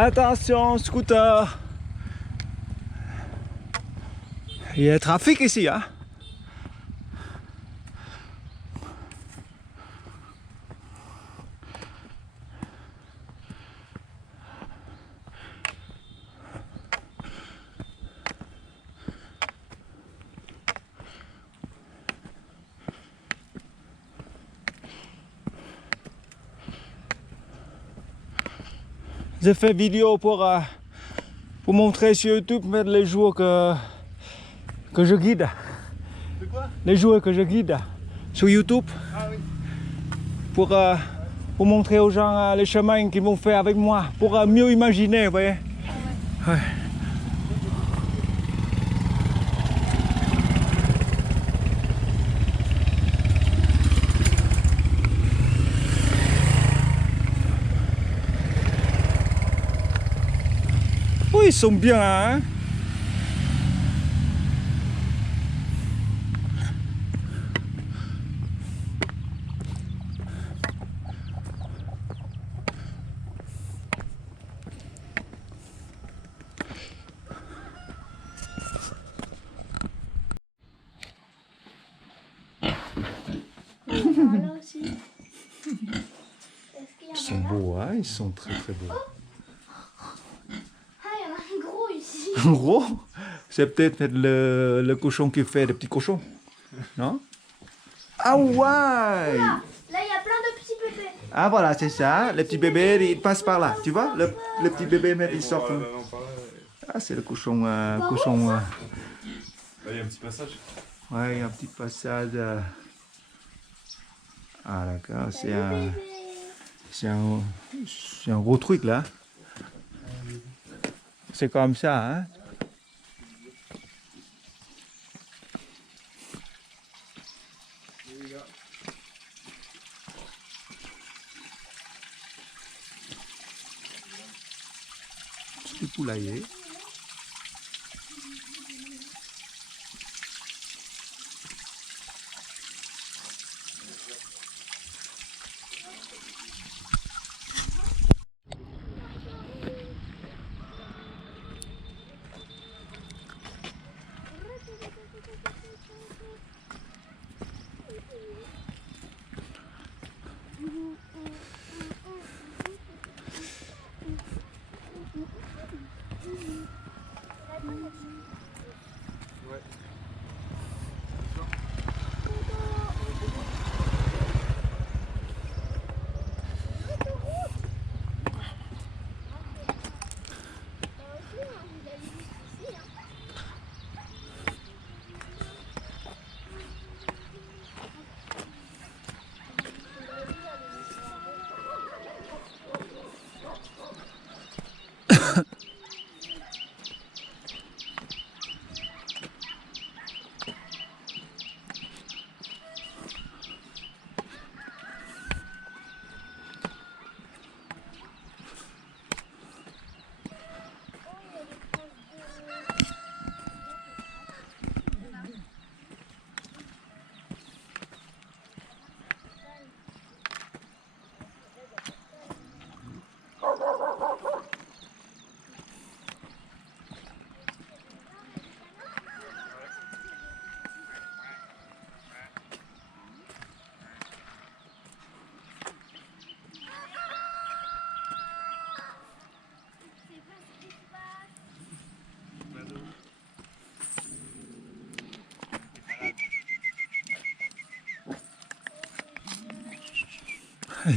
Attention, scooter. Il y a trafic ici, hein. J'ai fait vidéo pour montrer sur YouTube les jours que je guide. De quoi? Les jours que je guide sur YouTube. Ah oui. Pour montrer aux gens les chemins qu'ils vont faire avec moi. Pour mieux imaginer, vous voyez. Ouais. Oui, ils sont bien, hein. Là aussi. Ils sont beaux, hein. Ils sont très très beaux. Ah, il y en a un gros ici. Gros, c'est peut-être le cochon qui fait des petits cochons. Non? Ah ouais! Là, il y a plein de petits bébés. Ah voilà, c'est ça. Les petits bébés, ils passent par là. Tu vois? Le petit bébé, même, ils sortent. Ah, c'est le cochon. Cochon Là, il y a un petit passage. ouais, il y a un petit passage. Ah d'accord, c'est un gros truc là. C'est comme ça, hein? Petit poulailler.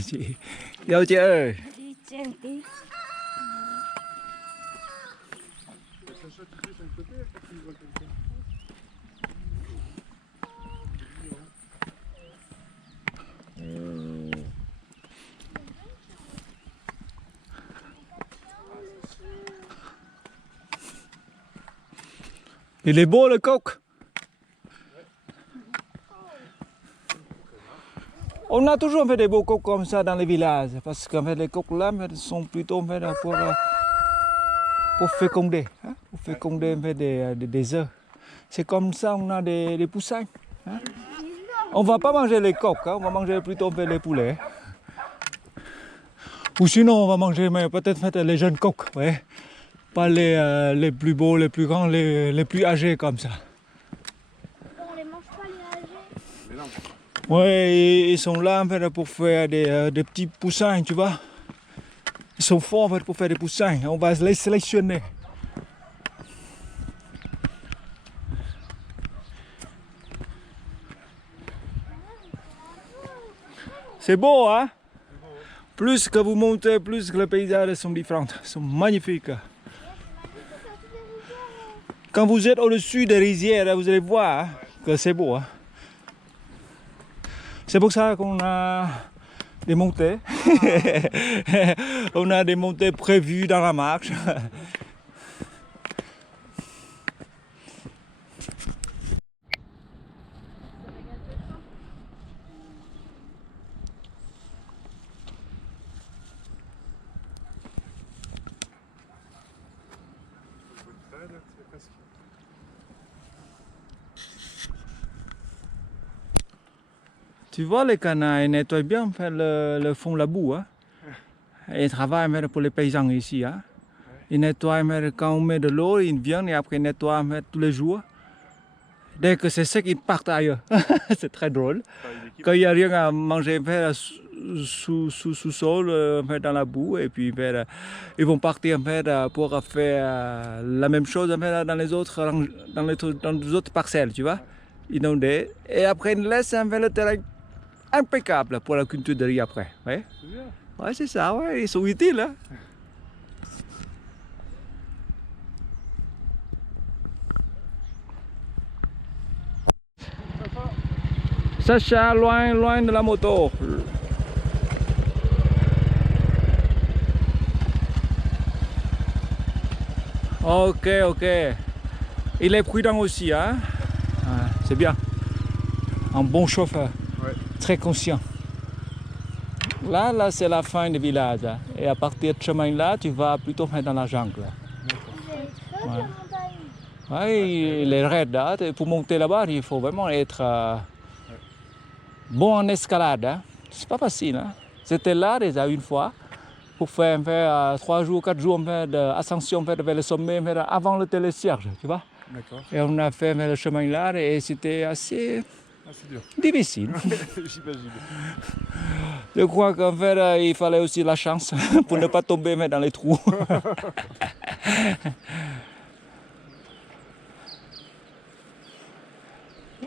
Chị yêu chị ơi. Đi trên tí. Il est beau le coq. On a toujours fait des beaux coqs comme ça dans les villages. Parce qu'en fait les coqs là sont plutôt faits pour féconder. Hein? Pour féconder en fait, des œufs. C'est comme ça on a des poussins. Hein? On va pas manger les coqs, hein? On va manger plutôt en fait, les poulets. Ou sinon, on va manger mais peut-être les jeunes coqs, ouais. Pas les plus beaux, les plus grands, les plus âgés comme ça. On les mange pas les âgés. Mais non. Ouais, ils sont là en fait, pour faire des petits poussins, tu vois. Ils sont forts en fait, pour faire des poussins. On va les sélectionner. C'est beau, hein? Plus que vous montez, plus que les paysages sont différents. Ils sont magnifiques. Quand vous êtes au-dessus des rizières, vous allez voir que c'est beau. Hein? C'est pour ça qu'on a des montées. On a des montées prévues dans la marche. Tu vois, les canards, ils nettoient bien en fait, le fond, la boue. Hein? Ils travaillent en fait, pour les paysans ici. Hein? Ils nettoient en fait, quand on met de l'eau, ils viennent et après ils nettoient en fait, tous les jours. Dès que c'est sec, ils partent ailleurs. C'est très drôle. Quand il n'y a rien à manger en fait, sous-sol, en fait, dans la boue, et puis en fait, ils vont partir en fait, pour faire la même chose en fait, dans les autres parcelles, tu vois, inondées. Et après, ils laissent en fait, le terrain impeccable pour la culture de riz après. Ouais, ouais, c'est ça, ouais, ils sont utiles. Hein? Sacha, loin, loin de la moto. Ok, ok. Il est prudent aussi, hein? Ah, c'est bien. Un bon chauffeur. Ouais. Très conscient. Là, c'est la fin du village. Hein. Et à partir de ce chemin-là, tu vas plutôt dans la jungle. Vous allez très Ouais. la montagne. Oui, il est raide. Hein. Pour monter là-bas, il faut vraiment être bon en escalade. Hein. C'est pas facile. Hein. C'était là déjà une fois pour faire 3 jours, 4 jours d'ascension vers le sommet avant le télécierge, tu vois. D'accord. Et on a fait le chemin là et c'était assez Ah, c'est dur. difficile. J'imagine. Je crois qu'en fait, il fallait aussi la chance pour ne pas tomber dans les trous.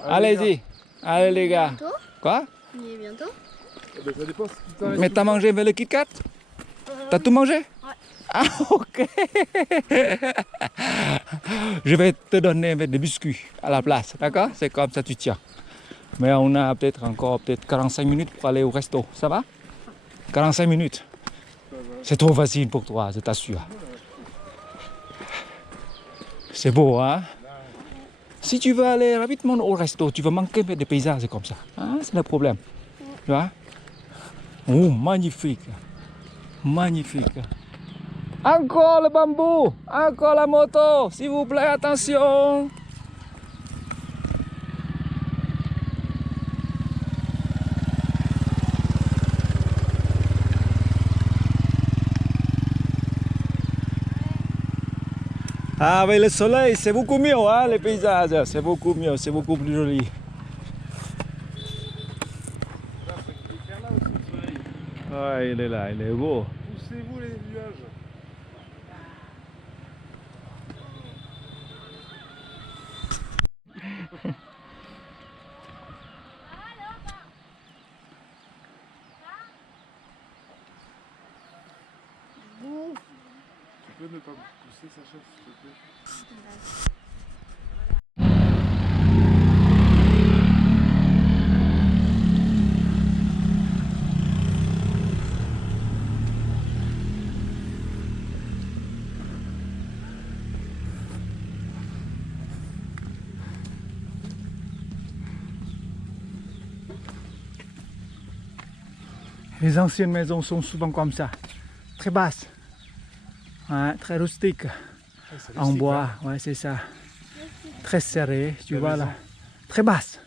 Allez-y, allez les gars. Bientôt. Quoi? Il est bientôt. Ben, ça dépend si tu t'arrêtes. Mais t'as mangé le Kit Kat? T'as tout mangé? Ouais. Ah ok. Je vais te donner des biscuits à la place, d'accord? C'est comme ça tu tiens. Mais on a peut-être encore 45 minutes pour aller au resto, ça va? 45 minutes. C'est trop facile pour toi, je t'assure. C'est beau, hein? Si tu veux aller rapidement au resto, tu vas manquer des paysages comme ça. Hein? C'est le problème. Tu vois? Oh, magnifique. Magnifique. Encore le bambou, encore la moto, s'il vous plaît, attention. Ah, avec le soleil, c'est beaucoup mieux, hein, les paysages, c'est beaucoup mieux, c'est beaucoup plus joli. Ouais, il est là, il est beau. Poussez-vous les nuages. Tu peux ne pas pousser, Sacha, s'il te plaît? Les anciennes maisons sont souvent comme ça, très basses, ouais, très rustiques, en bois, ouais, c'est ça, très serré, tu vois là, très basse.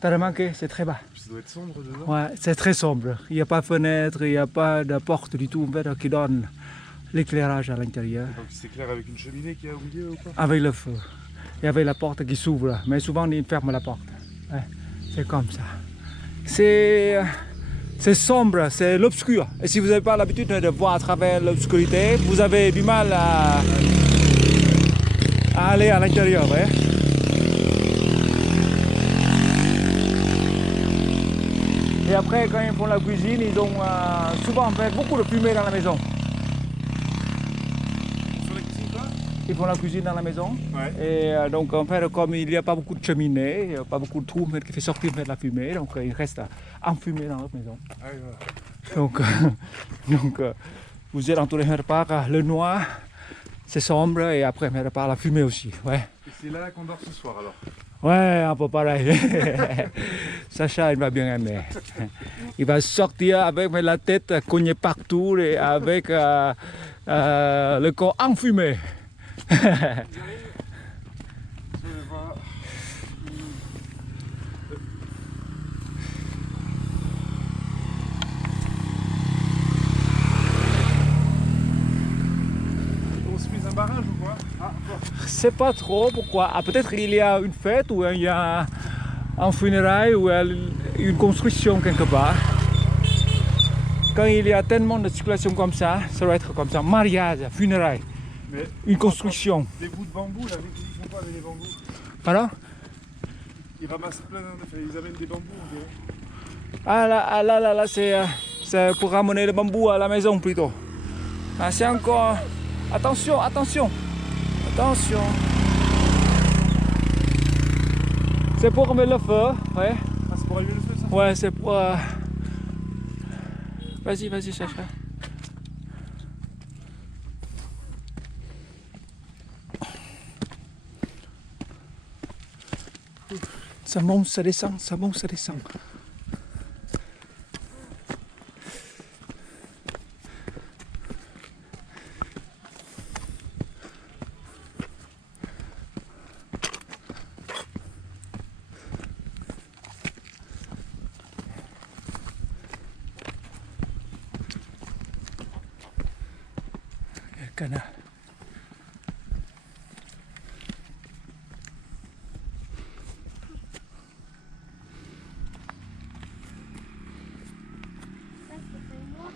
T'as remarqué, c'est très bas. Puis ça doit être sombre dedans. Ouais, c'est très sombre. Il n'y a pas de fenêtre, il n'y a pas de porte du tout en fait, qui donne l'éclairage à l'intérieur. Donc c'est clair avec une cheminée qu'il y a au milieu ou quoi? Avec le feu. Et avec la porte qui s'ouvre. Mais souvent, on ferme la porte. Ouais, c'est comme ça. C'est sombre, c'est l'obscur. Et si vous n'avez pas l'habitude de voir à travers l'obscurité, vous avez du mal à aller à l'intérieur. Ouais. Et après, quand ils font la cuisine, ils ont souvent en fait, beaucoup de fumée dans la maison. Sur la cuisine quoi? Ils font la cuisine dans la maison. Ouais. Et donc, en fait, comme il n'y a pas beaucoup de cheminée, il n'y a pas beaucoup de trous qui fait sortir en fait, la fumée, donc il reste enfumé dans notre maison. Ah oui, voilà. Donc, vous êtes entouré par le noir, c'est sombre, et après par la fumée aussi. Ouais, Et c'est là qu'on dort ce soir alors. ouais, un peu pareil. Sacha, il va bien aimer. Il va sortir avec la tête cognée partout et avec le corps enfumé. Je vais voir. On se fait un barrage ou quoi? Ah, bon. Je sais pas trop pourquoi. Ah, peut-être qu'il y a une fête ou il y a un funérail ou une construction quelque part. Quand il y a tellement de circulation comme ça doit être comme ça. Mariage, funérail, Mais une construction. des bouts de bambou là, ils font quoi avec les bambous? Pardon? Ils ramassent plein, ils amènent des bambous on dirait. Ah là, c'est pour ramener le bambou à la maison plutôt. Ah, c'est encore... Attention. C'est pour mettre le feu, ouais. Ah, c'est pour allumer le feu ça? Ouais, c'est pour... Vas-y, Sacha. Ça monte, ça descend. Le canal. Ça, c'est pour moi.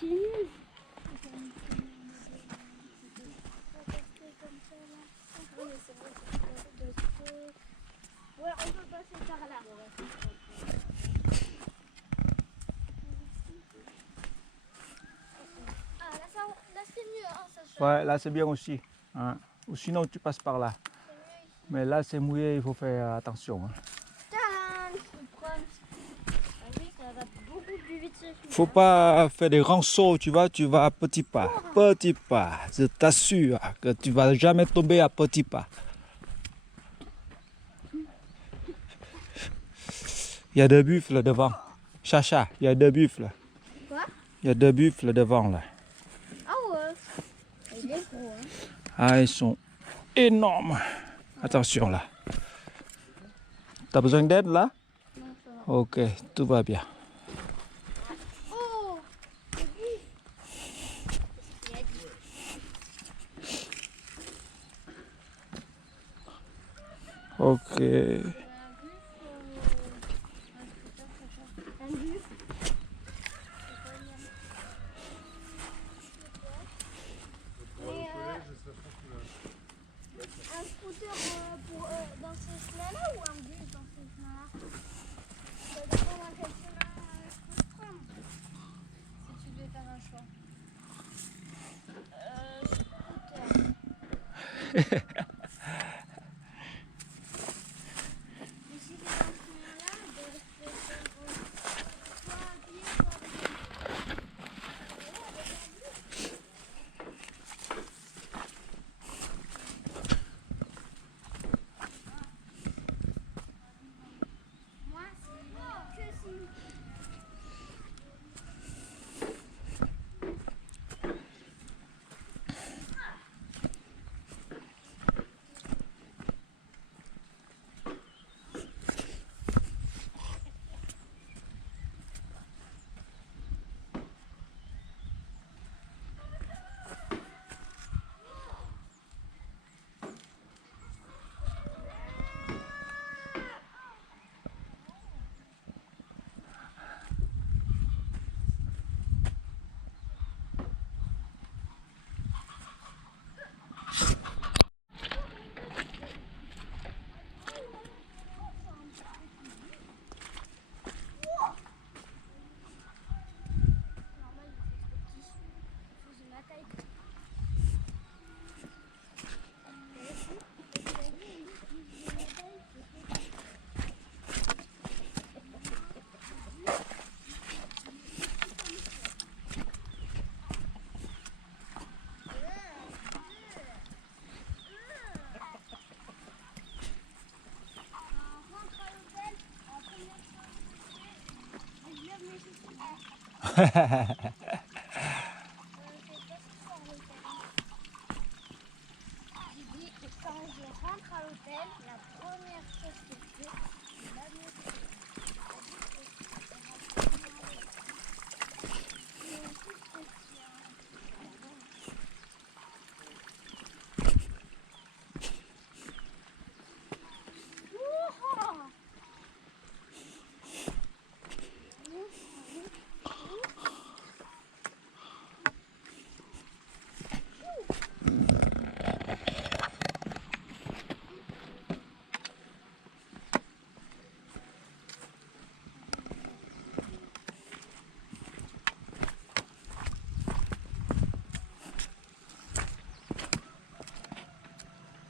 C'est nul. Ouais, on peut passer par là. Ah, là c'est mieux, hein, Sacha. Ouais, là c'est bien aussi. Hein. Ou sinon tu passes par là. Mais là c'est mouillé, il faut faire attention. Hein. Tadam, je peux prendre. Ah oui, ça va beaucoup plus plus vite ce chemin. Faut pas faire des grands sauts, tu vois, tu vas à petits pas. Petits pas. Je t'assure que tu vas jamais tomber à petits pas. Il y a deux buffles devant. Chacha, il y a deux buffles. Quoi? Il y a deux buffles devant là. Ah ouais. Il est gros, hein. Ah, ils sont énormes. Attention là. T'as besoin d'aide là? Non, ça va. Ok, tout va bien. Oh! Ok. Un buffle. Un scooter pour, dans ce chemin-là ou un bus dans ce chemin-là? Ça dépend dans quel chemin je peux prendre. Si tu devais faire un choix. Scooter. Mais si c'est dans ce chemin-là, je peux faire soit à pied, soit à pied. Moi, c'est que si. Normal, il fait trop petit. Il faisait ma taille. On rentre à l'hôtel, la première chose que je fais, je lève mes chaussures. J'ai dit, quand je rentre à l'hôtel, la première chose que je fais, je lave mes chaussures.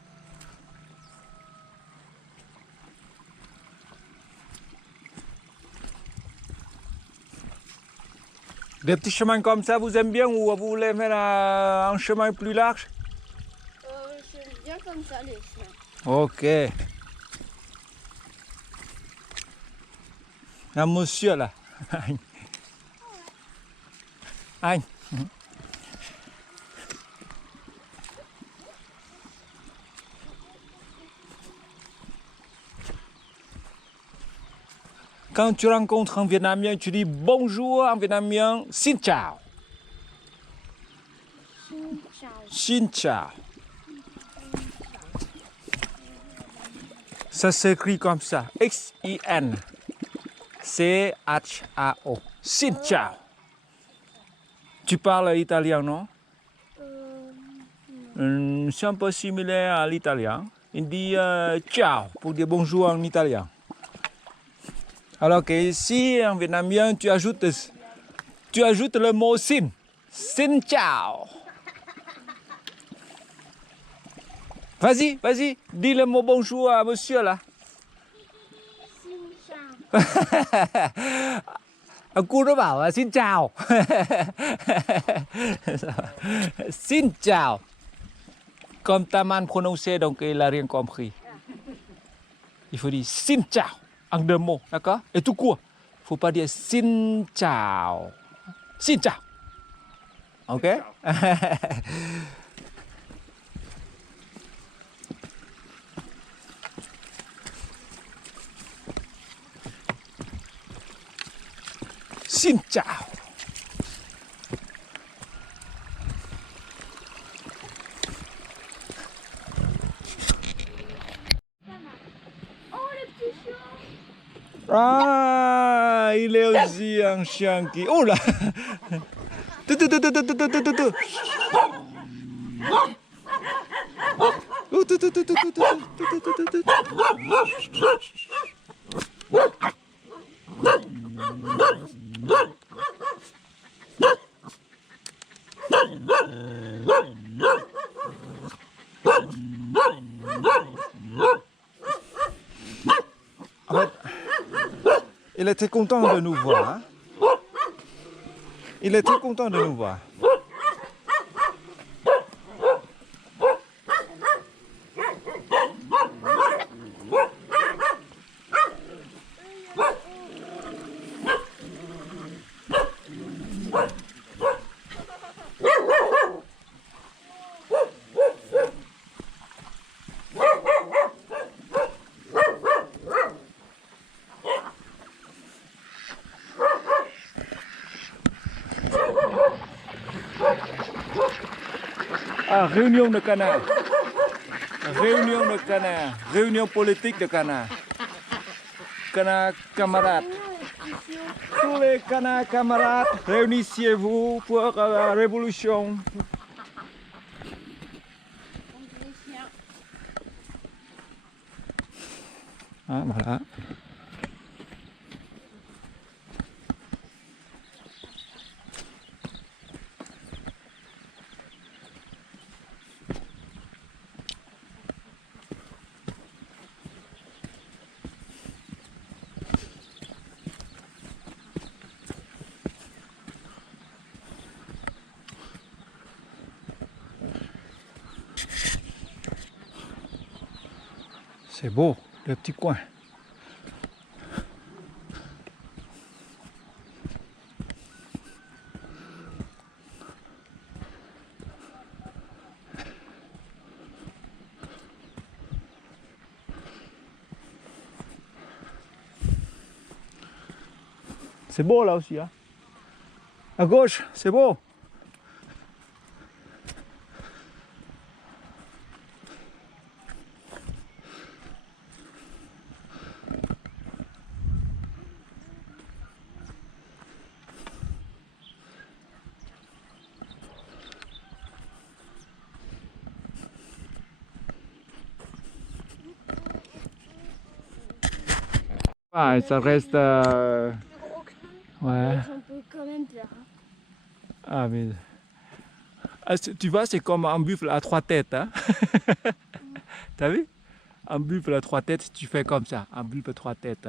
Des petits chemins comme ça, vous aimez bien ou vous voulez faire un chemin plus large? J'aime bien comme ça les chemins. Ok. Un monsieur là. Anh. Quand tu rencontres un Vietnamien, tu dis bonjour en vietnamien, xin chào. Ciao. Xin chào. Ça s'écrit comme ça. X-I-N. C-H-A-O. Xin chào. Tu parles italien, non? C'est un peu similaire à l'italien. Il dit ciao pour dire bonjour en italien. Alors que ici, en vietnamien, tu ajoutes le mot xin. Xin chào. Vas-y, vas-y, dis le mot bonjour à monsieur là. À cô nó bảo là xin chào. Xin chào. Comme ta man prononcé, donc il a rien compris. Il faut dire xin chào en deux mots, d'accord? Et tout court. Il ne faut pas dire xin chào. Xin chào. Ok? Xin chào. Oh, le petit chien. Ah, il est aussi un chien qui... Oh là. Tout. Oh, tout. En fait, il était content de nous voir. Hein? Il est très content de nous voir. Ah, réunion de canard. Réunion de canard. Réunion politique de canard. Canard camarades. Tous les canards camarades, réunissez-vous pour la révolution. Ah, voilà. C'est beau, le petit coin. C'est beau là aussi. Hein. À gauche, c'est beau. Ah, ça reste... Ouais. On peut quand même faire. Hein. Ah, mais... Ah, tu vois, c'est comme un buffle à trois têtes. Hein? T'as vu? Un buffle à trois têtes, tu fais comme ça. Un buffle à trois têtes.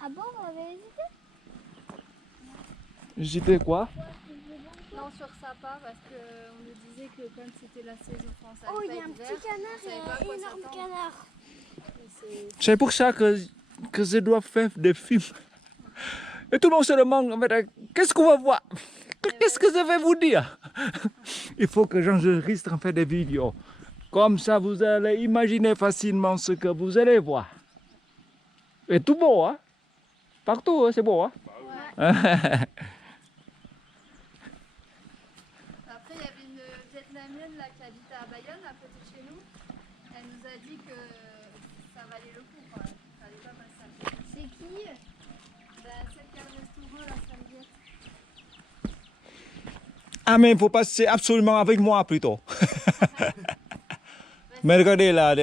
Ah bon, on avait hésité? J'étais quoi? Non, sur Sapa, parce qu'on nous disait que comme c'était la saison française, Oh, il y a un petit canard et un énorme canard. C'est pour ça que je dois faire des films. Et tout le monde se demande, qu'est-ce qu'on va voir? Qu'est-ce que je vais vous dire? Il faut que j'enregistre en fait des vidéos. Comme ça, vous allez imaginer facilement ce que vous allez voir. Et tout beau, hein? Partout, hein, c'est beau, hein? Après, il y avait une Vietnamienne là, qui habitait à Bayonne, à côté de chez nous. Elle nous a dit que ça valait le coup, quoi. Ça allait pas mal ça. C'est qui? Ben, celle qui a le restaurant, la serviette. Ah, mais il faut passer absolument avec moi plutôt. Mais regardez là,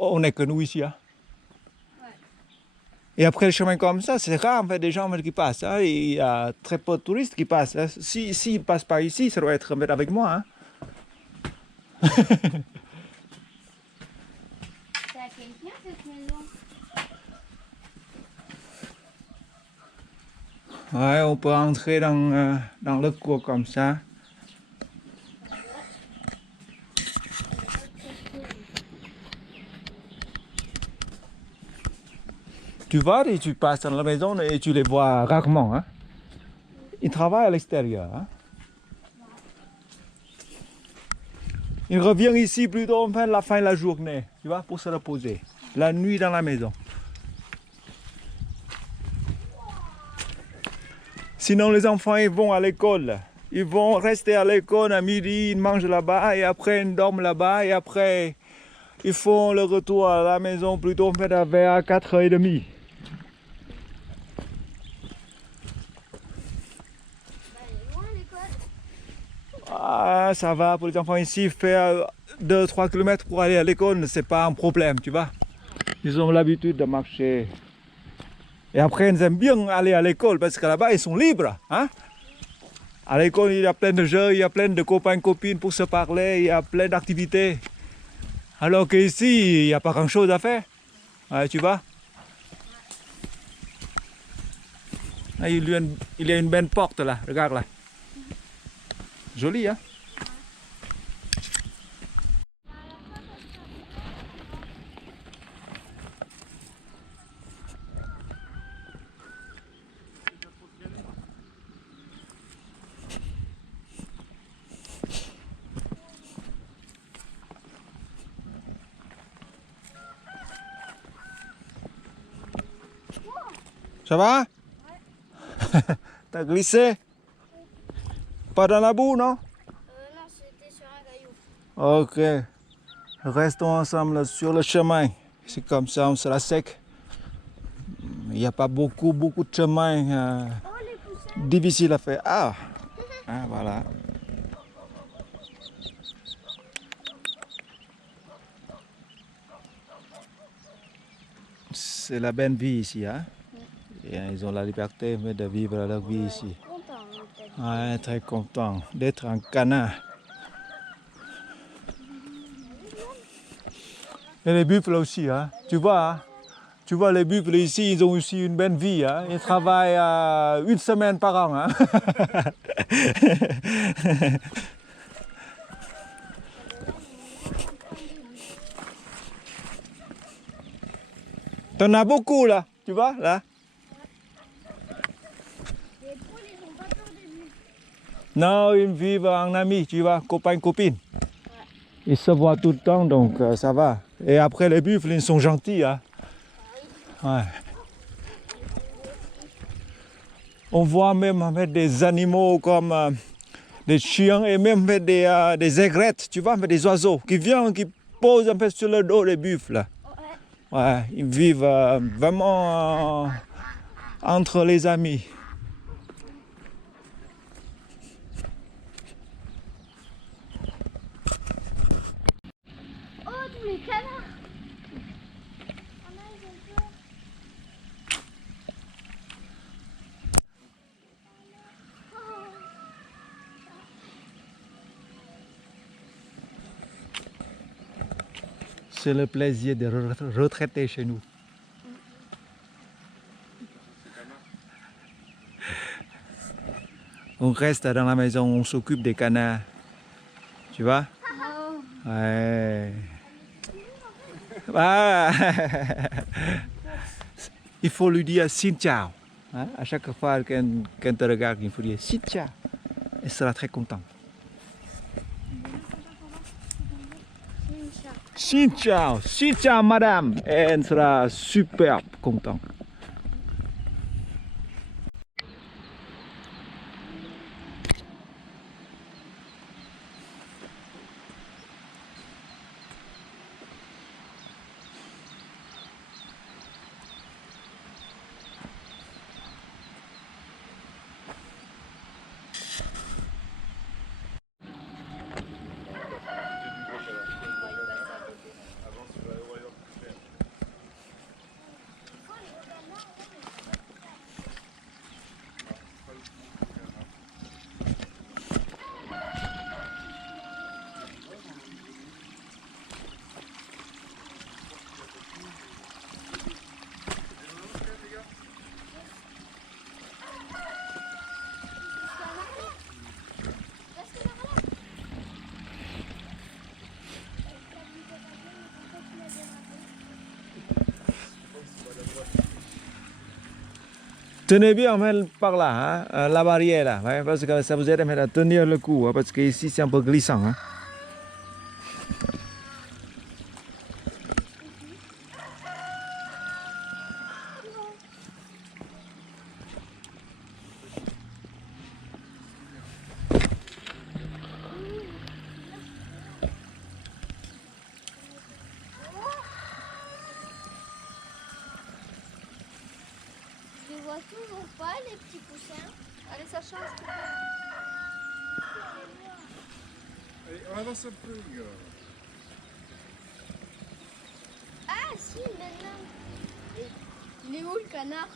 on est que nous ici. Hein. Ouais. Et après le chemin comme ça, c'est rare en fait des gens qui passent. Hein. Il y a très peu de touristes qui passent. Hein. S'ils ne passent pas ici, ça doit être en fait avec moi. Hein. T'aimes bien cette maison? Ouais, on peut entrer dans le cours comme ça. Tu vas et tu passes dans la maison et tu les vois rarement. Hein? Ils travaillent à l'extérieur. Hein? Ils reviennent ici plutôt en la fin de la journée, tu vois, pour se reposer. La nuit dans la maison. Sinon, les enfants, ils vont à l'école. Ils vont rester à l'école à midi, ils mangent là-bas et après ils dorment là-bas et après ils font le retour à la maison plutôt vers 4h30. Bah, elle est loin l'école. Ah, ça va pour les enfants ici, faire 2-3 km pour aller à l'école, c'est pas un problème, tu vois. Ils ont l'habitude de marcher. Et après, ils aiment bien aller à l'école parce que là-bas, ils sont libres. Hein? À l'école, il y a plein de jeux, il y a plein de copains, copines pour se parler, il y a plein d'activités. Alors qu'ici, il n'y a pas grand-chose à faire. Ouais, tu vois? Là, il y a une belle porte là, regarde là. Joli, hein? Ça va? Ouais. T'as glissé? Pas dans la boue, non? Non, c'était sur un caillou. Ok. Restons ensemble sur le chemin. C'est comme ça, on sera sec. Il n'y a pas beaucoup de chemin Oh, les poussins. difficile à faire. Ah, voilà. C'est la belle vie ici. Hein? Et, ils ont la liberté de vivre leur vie ici. Content, hein, peut-être. Ouais, très content d'être un canard. Et les buffles aussi, hein? Tu vois les buffles ici, ils ont aussi une belle vie. Hein? Ils travaillent 1 semaine par an. Hein? T'en as beaucoup là, tu vois, là? Les poules, ils ont pas peur des buffles. Non, ils vivent en amis, tu vois, copains, copines. Ils se voient tout le temps, donc ça va. Et après, les buffles, ils sont gentils. Hein? Ouais. On voit même avec des animaux comme des chiens et même avec des aigrettes, tu vois, avec des oiseaux qui viennent, qui posent un peu sur le dos des buffles. Ouais. Ouais, ils vivent vraiment entre les amis. Oh, tous les canards. Oh non, ils ont peur. C'est le plaisir de retraiter chez nous. On reste dans la maison, on s'occupe des canards. Tu vois? Oh. Ouais. Ah. Il faut lui dire xin ciao. Hein? À chaque fois qu'elle te regarde, il faut dire xin ciao. Elle sera très contente. Xin ciao, xin ciao madame. Elle sera super contente. Tenez bien en fait, par là, hein, la barrière là, ouais, parce que ça vous aide en fait, à tenir le coup, hein, parce que ici c'est un peu glissant. Hein. Je les vois toujours pas, les petits poussins. Allez, ça change. Allez, on avance un peu, les gars. Ah si, maintenant. Il est où le canard?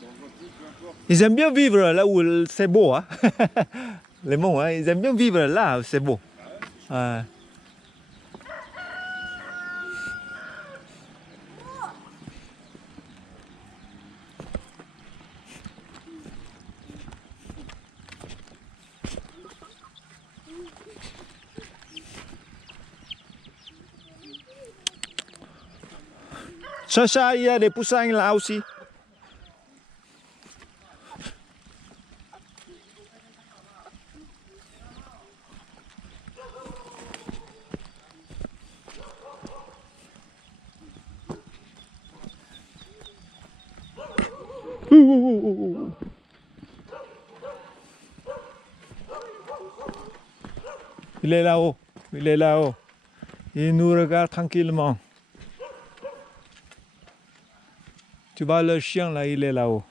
Bon, on va plus, peu importe. Ils aiment bien vivre là où c'est beau. Hein. Les monts, hein, ils aiment bien vivre là où c'est beau. Ouais. Chacha, il y a des poussins là aussi. Il est là-haut, il est là-haut. Il nous regarde tranquillement. Tu vois le chien là, il est là-haut.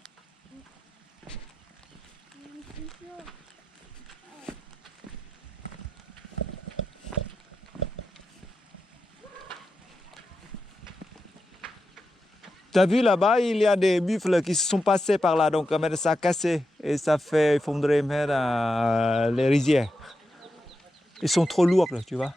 T'as vu là-bas, il y a des buffles qui se sont passés par là, donc ça a cassé et ça fait effondrer les rizières. Ils sont trop lourds, là, tu vois.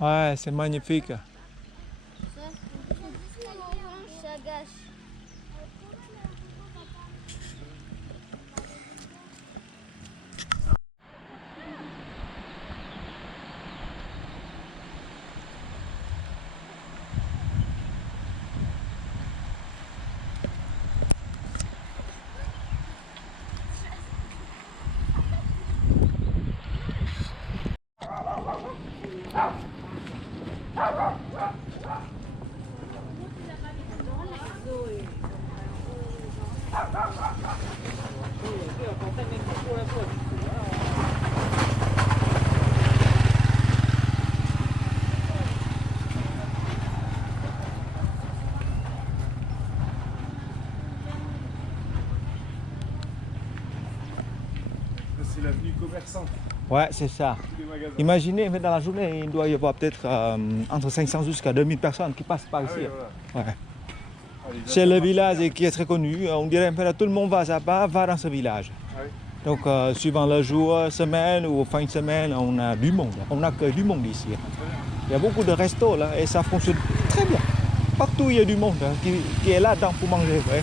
Ouais, c'est magnifique. Ça gâche. C'est l'avenue commerçante. Ouais, c'est ça. Tous les magasins. Imaginez, dans la journée, il doit y avoir peut-être entre 500 jusqu'à 2000 personnes qui passent par Ah ici. oui, voilà. Ouais. Ah, les C'est le affaires village marchandes. qui est très connu. On dirait que tout le monde va là-bas, va dans ce village. Ah oui. Donc, suivant le jour, semaine ou fin de semaine, on a du monde. On accueille du monde ici. Il y a beaucoup de restos là et ça fonctionne très bien. Partout il y a du monde hein, qui est là-dedans pour manger. Ouais.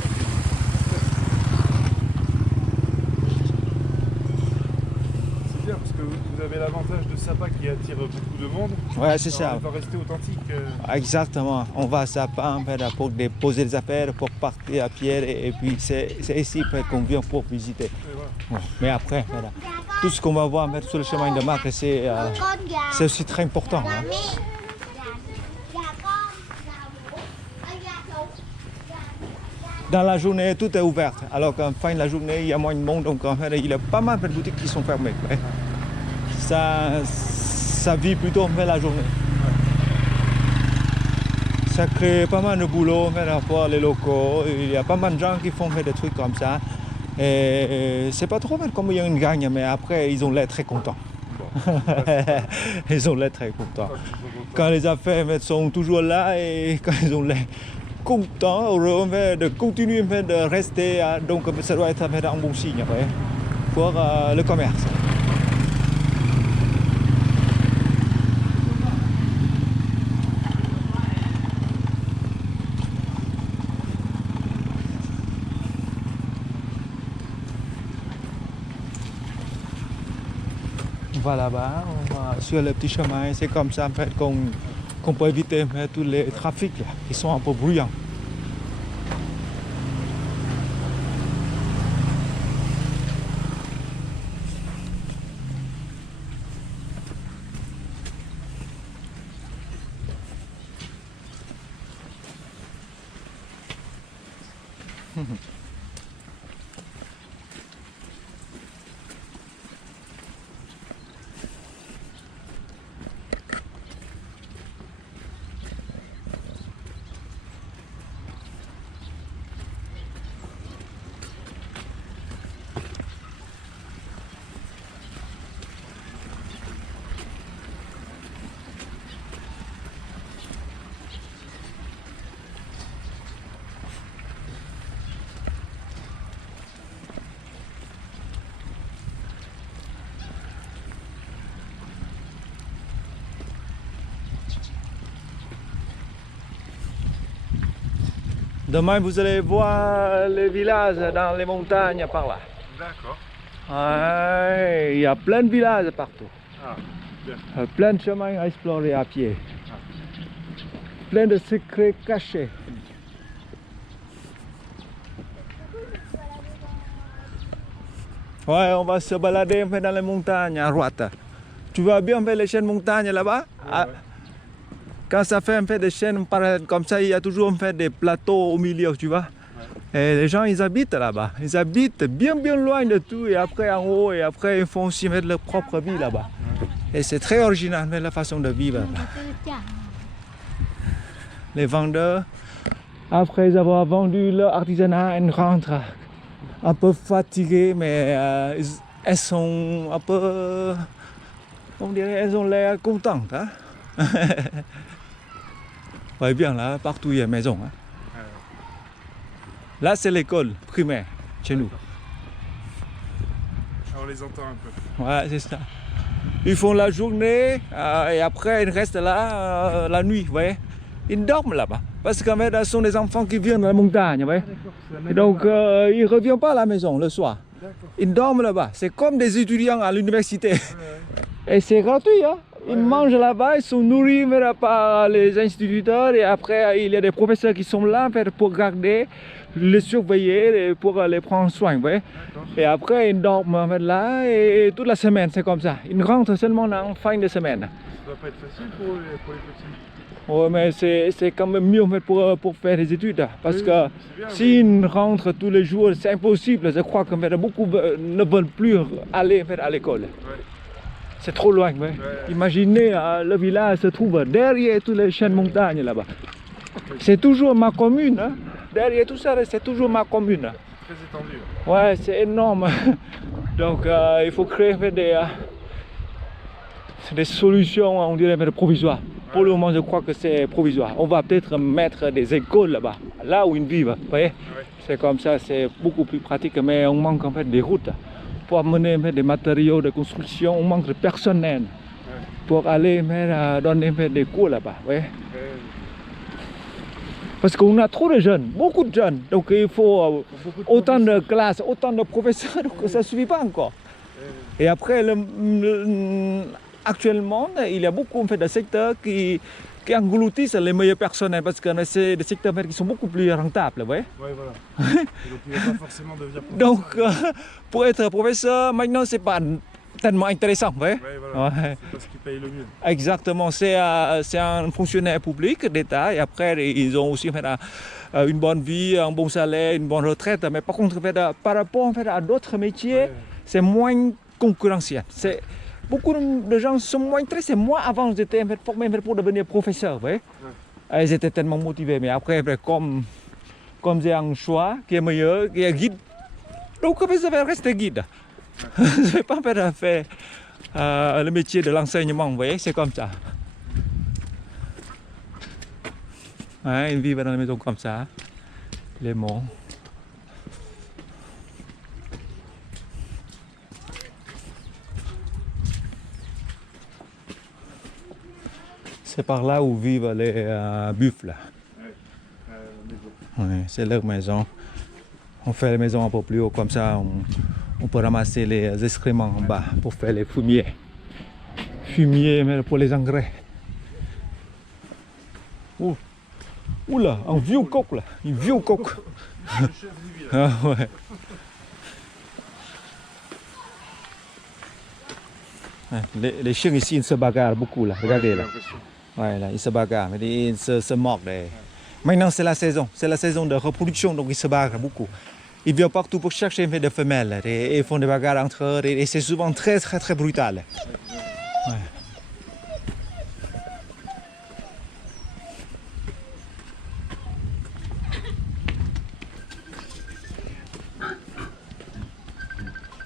C'est bien parce que vous avez l'avantage de Sapa qui attire beaucoup de monde. Ouais, c'est Alors, ça. il va rester authentique. Exactement. On va à Sapin en fait, pour déposer des affaires, pour partir à pied et puis c'est ici en fait, qu'on vient pour visiter. Et voilà. Ouais. Mais après, voilà, tout ce qu'on va voir en fait, sur le chemin de marque, c'est aussi très important. Hein. Dans la journée, tout est ouvert, alors qu'en fin de la journée, il y a moins de monde, donc en fait, il y a pas mal de boutiques qui sont fermées. Ouais. Ça vit plutôt en fait la journée. Ça crée pas mal de boulot en fait, pour les locaux. Il y a pas mal de gens qui font des trucs comme ça. Et c'est pas trop mal combien ils gagnent, mais après ils ont l'air très contents. Bon. Ils ont l'air très contents. Quand ils sont contents. Quand les affaires en fait, sont toujours là et quand ils ont l'air contents, heureux en fait, de continuer en fait, de rester, donc ça doit être en fait, un bon signe après, pour le commerce. On va là-bas, on va sur le petit chemin, c'est comme ça en fait, qu'on peut éviter en fait, tous les trafics là, qui sont un peu bruyants. Demain, vous allez voir les villages dans les montagnes par là. D'accord. Ouais, il y a plein de villages partout. Ah, bien. Plein de chemins à explorer à pied. Plein de secrets cachés. Ouais, on va se balader un peu dans les montagnes à droite. Tu vois bien les chaînes montagnes là-bas? Ouais. Quand ça fait un peu des chaînes comme ça, il y a toujours un peu des plateaux au milieu, tu vois. Et les gens, ils habitent là-bas. Ils habitent bien loin de tout et après en haut et après ils font aussi mettre leur propre vie là-bas. Et c'est très original mais la façon de vivre là. Les vendeurs, après avoir vendu leur artisanat, ils rentrent un peu fatigués mais elles sont un peu, on dirait, elles ont l'air contentes. Hein? Ouais, bien là, partout il y a une maison. Hein. Là, c'est l'école primaire, chez nous. On les entend un peu. Ouais, c'est ça. Ils font la journée et après ils restent là la nuit, vous voyez. Ils dorment là-bas. Parce qu'en fait, ce sont des enfants qui viennent de la montagne, vous voyez. Et donc, ils ne reviennent pas à la maison le soir. Ils dorment là-bas. C'est comme des étudiants à l'université. Et c'est gratuit, hein. Ils mangent là-bas, ils sont nourris par les instituteurs et après il y a des professeurs qui sont là pour garder, les surveiller et pour les prendre soin. Ouais. Et après ils dorment en fait, là et toute la semaine c'est comme ça. Ils rentrent seulement en fin de semaine. Ça doit pas être facile pour les petits. Ouais, mais c'est quand même mieux en fait, pour faire des études. Parce Oui, que c'est bien, s'ils rentrent tous les jours, c'est impossible. Je crois que en fait, beaucoup ne veulent plus aller en fait, à l'école. Ouais. C'est trop loin. Ouais. Imaginez, le village se trouve derrière toutes les chaînes montagnes là-bas. C'est toujours ma commune. Hein. Derrière tout ça, c'est toujours ma commune. Très étendu. Ouais, c'est énorme. Donc il faut créer des solutions, on dirait, provisoires. Pour le moment, je crois que c'est provisoire. On va peut-être mettre des écoles là-bas, là où ils vivent. Vous voyez? C'est comme ça, c'est beaucoup plus pratique, mais on manque en fait des routes. Pour amener des matériaux de construction, on manque de personnel pour aller donner des cours là-bas. Ouais. Parce qu'on a trop de jeunes, beaucoup de jeunes, donc il faut autant de classes, autant de professeurs, donc ça ne suffit pas encore. Et après, actuellement, il y a beaucoup en fait, de secteurs qui engloutissent les meilleurs personnels parce que c'est des secteurs qui sont beaucoup plus rentables. Ouais. Ouais, voilà. Et donc il ne va pas forcément devenir professeur. Donc, pour être professeur, maintenant, c'est pas tellement intéressant. Ouais. Ouais, voilà. Ouais. C'est pas ce qui paye le mieux. Exactement, c'est un fonctionnaire public d'État et après, ils ont aussi fait, une bonne vie, un bon salaire, une bonne retraite. Mais par contre, par rapport en fait, à d'autres métiers, c'est moins concurrentiel. Beaucoup de gens sont moins intéressés. Moi, avant, j'étais formé pour devenir professeur. Ouais. Ils étaient tellement motivés. Mais après comme j'ai un choix qui est meilleur, qui est guide, donc je vais rester guide. Je ne vais pas faire le métier de l'enseignement, vous voyez, c'est comme ça. Ouais, ils vivent dans les maisons comme ça, les monts. C'est par là où vivent les buffles. Ouais, c'est leur maison. On fait les maisons un peu plus haut, comme ça on peut ramasser les excréments en bas pour faire les fumiers. Fumier mais pour les engrais. Ouh. Oula, un vieux coq là, un vieux coq. Le chef du village. Ah ouais. Les chiens ici ils se bagarrent beaucoup là, regardez là. Ouais, là, ils se bagarrent, mais ils se mordent. Maintenant c'est la saison de reproduction, donc ils se bagarrent beaucoup. Ils viennent partout pour chercher des femelles et ils font des bagarres entre eux et c'est souvent très brutal. Ouais.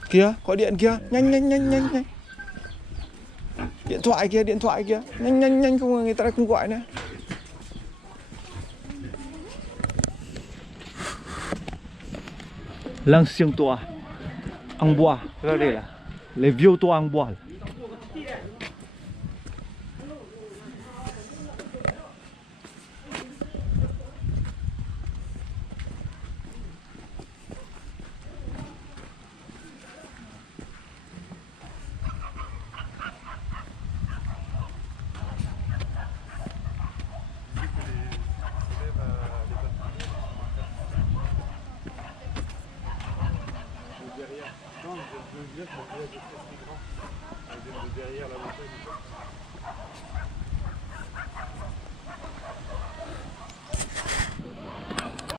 Kìa, gọi điện kìa, nhanh. Điện thoại kìa, nhanh, không người ta không gọi nữa. L'ancien toit en bois, regardez là, les vieux toits en bois. Derrière la montagne.